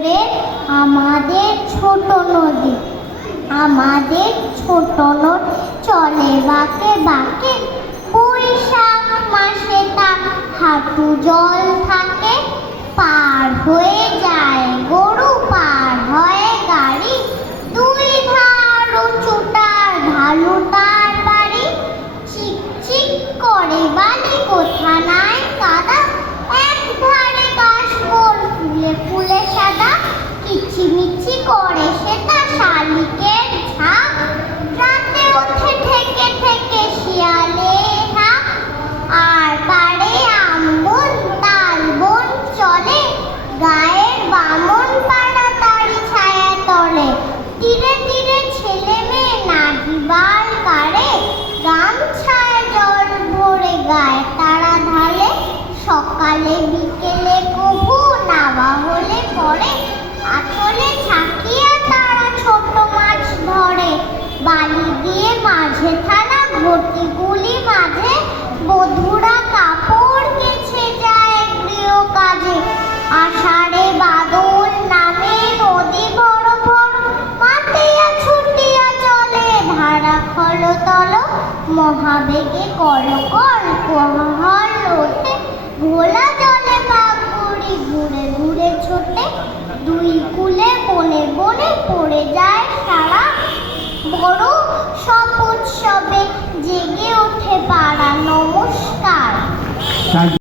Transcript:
রে আমাদের ছোট নদী, আমাদের ছোট নদী চলে বাঁকে বাঁকে। বৈশাখ মাসে তার হাঁটু জল থাকে। পার হয়ে যায় গরু, পার হয় গাড়ি। দুই ধার উঁচুটার ঢালু তার বাড়ি। চিক চিক করে বালি, কোথা নাই কাদা। এক ধারে কাশবন ফুলে ফুলে সাদা। কিচিমিচি করে সেটা শালিকের ঝাঁক। রাতে ওঠে থেকে থেকে শিয়ালে ঢাক। আর পাড়ে আমবন তাল বন চলে। গায়ের বামন পাড়া তারি ছায়া তলে। তীরে তীরে ছেলে মেয়ে নাগিবার কারে। গামছায় জল ভরে গায়ে তারা ঢালে। সকালে বিকেলে কভু নাওয়া হলে পরে। আঁচলে ছাকিয়া তারা ছোট মাছ ধরে। বালি দিয়ে মাঝে থালা, ঘটিগুলি মাঝে। বধুরা কাপড় কেচে যায় গৃহ কাজে। আষাঢ়ে বাদল নামে নদী বড় বড়। মাতিয়া ছুটিয়া চলে ধারা খল তল। মহাবেগে কল কল কোলাহল ওঠে। ঘোলা জলে পাকুড়ি ঘুরে ঘুরে ছোটে। দুই কূলে বনে বনে পড়ে যায় সারা। বড় সব উৎসবে জেগে ওঠে পাড়া। নমস্কার।